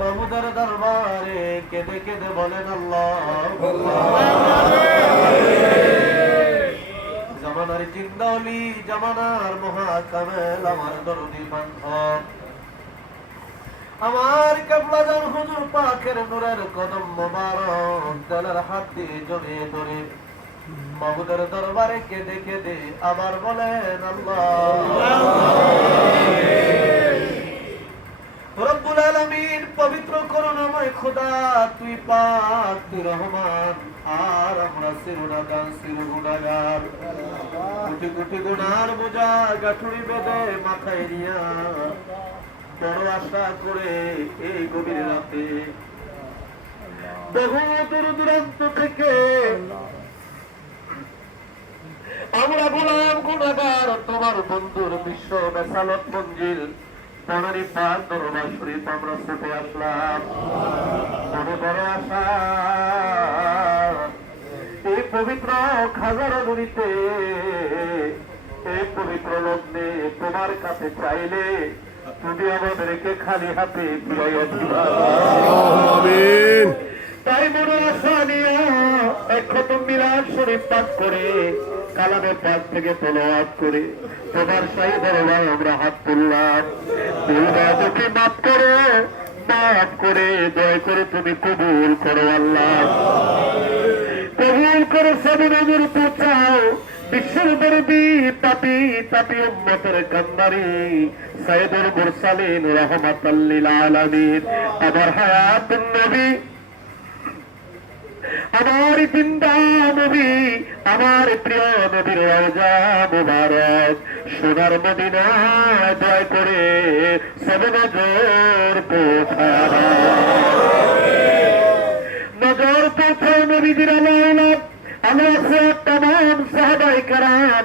মাহমুদের দরবারে কেঁদে কেঁদে বলেন আল্লাহ। জামানার জিন্দালি, জামানার মহাকামেল, আমার দরদি বান্ধব। আমার কেবলাজান হুজুর পাখের নূরের কদম মোবারক দলের হাত দিয়ে জড়িয়ে ধরে। মাহমুদের দরবারে কেঁদে কেঁদে আবার বলেন আল্লাহ। রব্বুল আলামিন পবিত্র করুণাময় খোদা, তুই পাক, তুই রহমান, আর আমরা সিরুনাগার সিরুগুনাগার কোটি কোটি বোঝা মাথায় নিয়া বড় আশা করে এই গভীর রাতে বহু দূর দূরান্ত থেকে আমরা গোলাম গুণাগার তোমার বন্ধুর বিশ্ব বেসালত মঞ্জিল। পনেরই পাঁচ দরবার শরীফ আমরা ছুটে আসলাম। মনে বড় আশা এই পবিত্র খাজার নদীতে এই পবিত্র লগ্নে তোমার কাছে চাইলে তুমি আমাদেরকে খালি হাতে তাই মনে আশা নিয়ে এক খতম মিলাদ শরীফ পাঠ করে কালামের পাশ থেকে তলোয়াত করে। তোমার সাই দরবার আমরা হাত তুললাম তুমি মাফ করো, মাফ করে, দয়া করে তুমি কবুল করো আল্লাহ। কবুল করে সবই পৌঁছাও। বিশ্বের দরদি তাপি তাপি উম্মতের কান্নারি সাইদুল মুরসালিন রহমাতাল্লিল আলামিন। আমার হায়াত নবী আমার জিন্দা নবী, আমার প্রিয় নবীর রওজা মুবারক। সোনার মদিনা জয় করে সবনা জোর পৌঁছানো নজর পৌঁছায় নবীদের আলাইলাম আমরা তাম সাহাবাই কারাম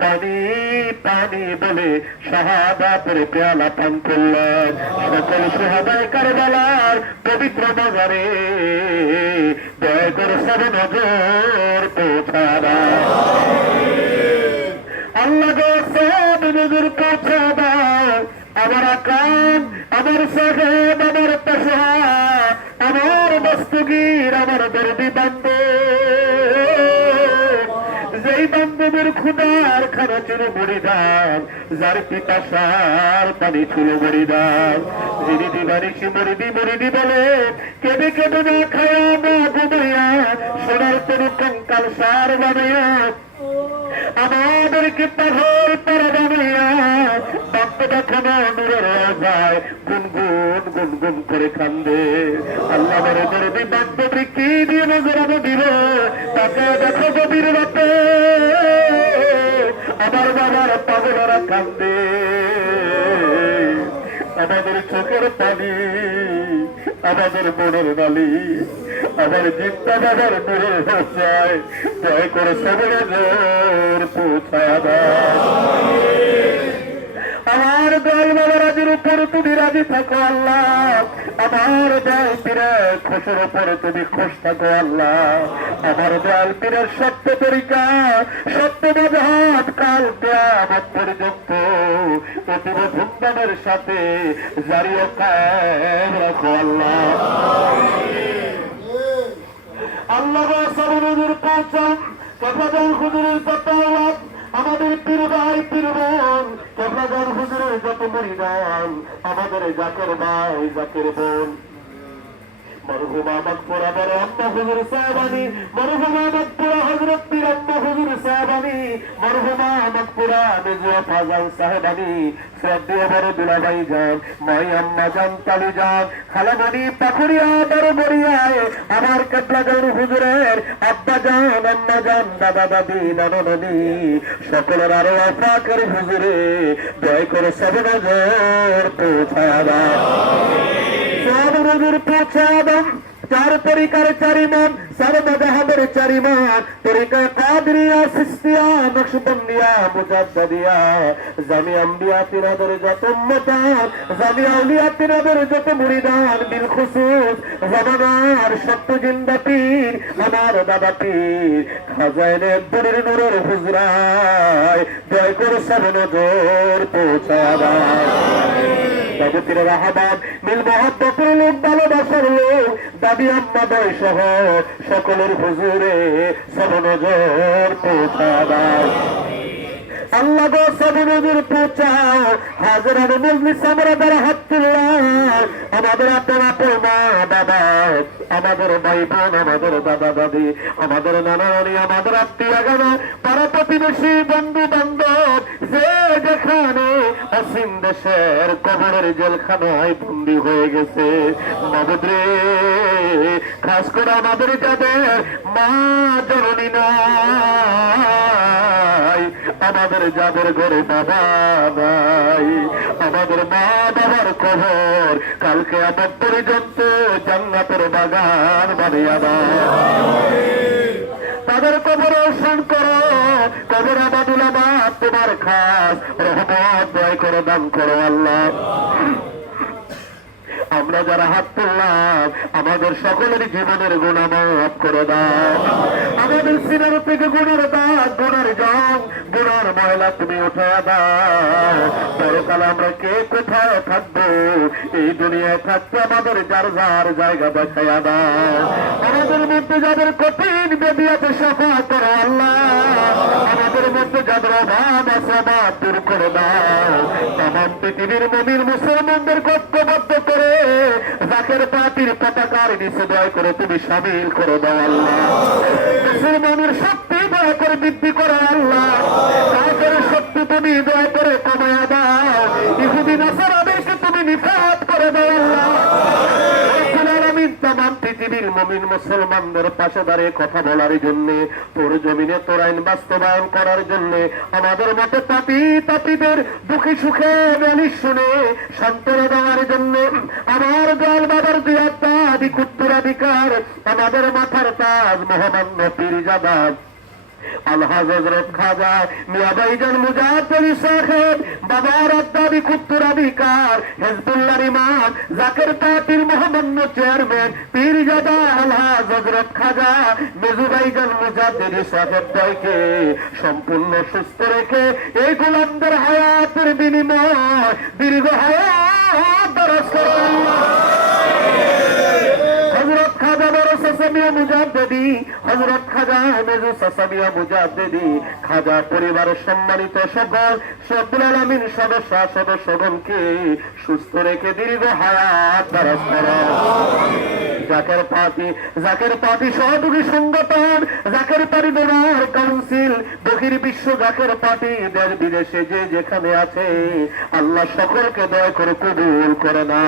পানি পানি বলে শাহাদাতের পেয়ালা পান করলেন। সকল সোহাদায় কারবালার পবিত্র বাজারে দয়া করে সব নজর পৌঁছানা। আল্লাহ গো, সব নজর পৌঁছা দাও আমার আকাম আমার সাহেব আমার পেশা আমার বস্তুগীর, আমার দর্দি বান্ধবের খুদার খানা ছিল মরিদান যার পিতা সার পানি ছিল মরিদান যিনি দিবানিসি মরিদি মরিদি বলে, কেঁদে কেঁদে না খায়া না ঘুমাইয়া সোনার কোনো কঙ্কাল সার বানাইয়া, আমাদেরকে পাহাড় তারা বানাইয়া গুনগুন করে নজরানো তাকে দেখো গভীর রাতে। আমার পাগলেরা কান্দে। আমাদের চোখের পানি, আমাদের মনের নালি আমার চিন্তা বাবার নূরের ভাষায় দয়া করে সবের জোর পৌঁছা আমার দল বাবা রাজির উপর তুমি রাজি থাকো আল্লাহ। আমার দল পীরের খুশের উপর তুমি খুশ থাকো আল্লাহ। আমার দল পীরের সত্য তরিকা সত্য বাজাত কাল কেয়ামত পর্যন্ত অতীব ধুমধামের সাথে জারি ও কায়েম রাখো আল্লাহ। আল্লাহ সাবনুর পৌঁছান কেবলাদার হুজুরের পতাওয়াত আমাদের পীর ভাই পীর বোন কেবলাদার হুজুরের যত মরিদান, আমাদের জাকের ভাই জাকের বোন। মরহুমা মকপুরা বড় আম্মা হুজুর সাহেবানি মরহুমা মকপুরা হজরত পীর আম্মা হুজুর সাহেবানি মরহুমা মকপুরা মেজুয়া ফাজান সাহেবানি শ্রদ্ধেয় বড় দুলাভাই যান মাই আম্মা যান তালু যান খালামণি পাখুরিয়া বড় বড়িয়ায় আমার কেবলা যান হুজুরের আব্বা যান আম্মা যান দাদা দাদি নানা নানি সকলের আরও আফাকের হুজুরে দয় করে সব নজর পৌঁছায় নজর পৌঁছায় চার তরিকার চারিমান চার মজাহাবের চারিমান। তরিকা কাদরিয়া, সিস্তিয়া, নকশবন্দিয়া, মুজাদ্দাদিয়া। জামি আম্বিয়া, তিনাদের যত উম্মতান, জামি আউলিয়া, তিনাদের যত মুরিদান বিল খুসুস জামানার সত্য জিন্দা পীর, আমার দাদা পীর। খাজাইনে বুড়ির নুরের হুজরায় জয় করে সব নজর পৌঁছায়। জগতের আহ্বান মিল মহাব্বতের লোক ভালোবাসার লোক। দাবি আম্মাদয় সহ সকলের হুজুরে সব নজর পৌঁছাবার। আল্লাহ গো সব হাজার মজলিস আমরা হাত আমাদের আপন মা, বাবা, আমাদের ভাই বোন, আমাদের দাদা দাদি, আমাদের নানা আমাদের আত্মীয় প্রতিবেশী, বন্ধু বান্ধব, যে যেখানে অসীম দেশের কবরের জেলখানায় বন্দি হয়ে গেছে। নবদ্রে খাস করে আমাদের যাদের মা জননী নাই। আমাদের যাদের ঘরে বাবা নাই। আমাদের মা বাবার খবর, কালকে আমার পর্যন্ত জান্নাতের বাগান বানিয়ে তাদের কবর অর্ষণ করো, কবর আবাদুল আবাদ তোমার খাস। রহমত দয় করো দান করো আল্লাহ। আমরা যারা হাত তুললাম, আমাদের সকলের জীবনের গুণা মাফ করে দাও। আমাদের সিনার থেকে গুণের দাগ, গুণের জং, গুণের ময়লা তুমি উঠে দাও। পরকাল আমরা কে কোথায় থাকব? এই দুনিয়ায় থাকতে আমাদের যার যার জায়গা দেখাইয়া দাও। আমাদের মধ্যে যাদের কঠিন বেদি আছে সফা করো আল্লাহ। আমাদের মধ্যে যাদের অভাব আছে অভাব দূর করে দাও। তাম পৃথিবীর মমির মুসলমানদের ঐক্যবদ্ধ করে জাকের পাতির পতাকার নিচে দয়া করে তুমি সামিল করে দাও আল্লাহ। মুসলমানের শক্তি দয়া করে বৃদ্ধি করো আল্লাহ। শক্তি তুমি দয়া করে কমায় দাও। ইহুদিন আসার আদেশে তুমি নিফাত করে দাও আল্লাহ রব্বুল আলামিন তামাম পৃথিবীর মুমিন মুসলমানদের পাশে দাঁড়িয়ে কথা বলার জন্য, তোর জমিনে তোর আইন বাস্তবায়ন করার জন্য, আমাদের মতো তাপি তাপিদের দুঃখী সুখে নালিশ শুনে সান্ত্বনা দেওয়ার জন্য, আমার দয়াল বাবার দুই আদি কুত্তরাধিকার আমাদের মাথার তাজ মহামান্য পীরজাদা। আলহাজ হজরত খাজা মিয়া ভাইজান মুজাফরি সাহেব বাবার আদাবি কুত্তরাধিকার হেজবুল্লার ইমাম জাকের মহামান্য চেয়ারম্যান পীরজাদা আলহাজ হজরত খাজা মেজু মুজাদ্দির সাহেব ভাইকে সম্পূর্ণ সুস্থ রেখে এই গোলামদের হায়াতের বিনিময় দীর্ঘ হায়াত দরজ করুন হজরত খাজা বড় সাসামিয়া মুজাদ্দেদি হজরত খাজা মেজু সাসামিয়া মুজাদ্দেদি, খাজা পরিবারের সম্মানিত সকল সব্বুল আলামিন সদস্য সদস্যগণকে সুস্থ রেখে দীর্ঘ হায়াত দারাজ করা। জাকের পার্টি জাকের পার্টি সহযোগী সংগঠন, জাকের পার্টি ডোনার কাউন্সিল বহির বিশ্ব জাকের পার্টি, দেশ বিদেশে যে যেখানে আছে, আল্লাহ সকলকে দয়া করে কবুল করে না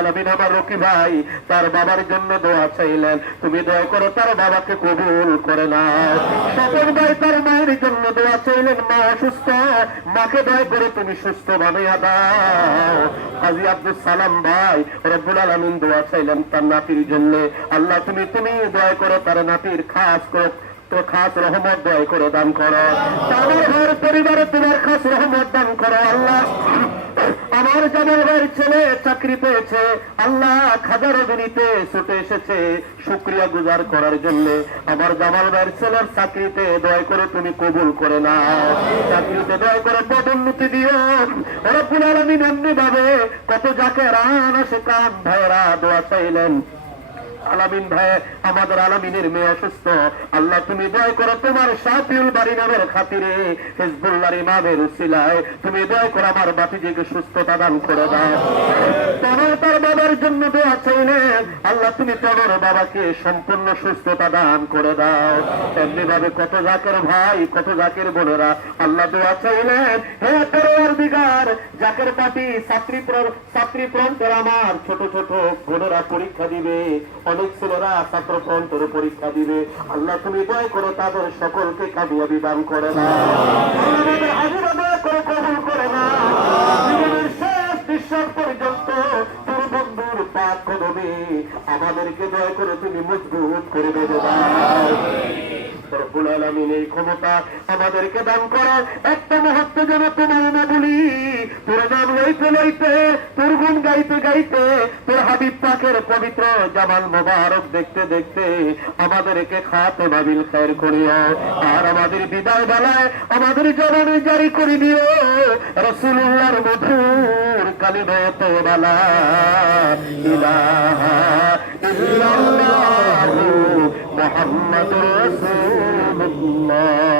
আলমিন আমার রকি ভাই, তার বাবার জন্য দোয়া চাইলেন, তুমি দয়া করো তার বাবাকে কবুল করে না সকল ভাই তার মায়ের জন্য দোয়া চাইলেন, মা অসুস্থ, মাকে দয়া করে তুমি সুস্থ বানাইয়া দাও। হাজি আব্দুল সালাম ভাই, রব্বুল আলমিন দোয়া চাইলেন তার নাতির জন্য। আল্লাহ, তুমি তুমি দয়া করো, তার নাতির খাস করো, তো খাস রহমত দয় করো দান করো। তাদের ঘর পরিবারে তোমার খাস রহমত দান করো, আল্লাহ। আমার জামাল ভাইয়ের ছেলে চাকরি পেয়েছে। আল্লাহ খাজার গুনিতে ছুটে এসেছে। শুক্রিয়া গুজার করার জন্য। আমার জামাল ভাইয়ের ছেলের চাকরিতে দয়া করে তুমি কবুল করে না চাকরিতে দয়া করে পদোন্নতি দিও। ওরা পুনরামিন এমনি ভাবে কত যাকে রান সে কান ভাইরা দোয়া চাইলেন। আলামিন ভাই, আমাদের আলামিনের মেয়ে অসুস্থ। আল্লাহ, তুমি দয়া করো তোমার সাফিউল বাড়ি নামের খাতিরে হিজবুল্লাহর ইমামের উসিলায় তুমি দয়া করো আমার বাতিজিকে সুস্থতা দান করে দাও। তনর তার বাবার জন্য দোয়া চাইলেন আল্লাহ, তুমি তনর বাবাকে সম্পূর্ণ সুস্থতা দান করে দাও। এমনি ভাবে কত জাকের ভাই, কত জাকের বোনেরা আল্লাহ দোয়া চাইলেন হে পরোয়ার দিগার জাকের পাটি ছাত্রী ছাত্রী প্রান্তের আমার ছোট ছোট বোনেরা পরীক্ষা দিবে। অনেক ছেলেরা ছাত্র ফ্রন্টের পরীক্ষা দিবে। আল্লাহ তুমি দয় করো, তাদের সকলকে কামিয়াবি দান করে না। আমাদেরকে দয়া করে তুমি মজবুত করে দাও রব্বুল আলামিন এই ক্ষমতা আমাদেরকে দান করো। একটা মুহূর্তে যেন তোমার না বলি তোর নাম লইতে লইতে, তোর গুণ গাইতে গাইতে, তোর হাবিব পাকের পবিত্র জামাল মোবারক দেখতে দেখতে আমাদেরকে খাতে নাবিল খায়ের করিও। আর আমাদের বিদায় বেলায় আমাদের জবানে জারি করে দিও। রসুল্লাহর মধুর কালিমত বালা। ইলাহা ইল্লাল্লাহু মুহাম্মাদুর রাসূলুল্লাহ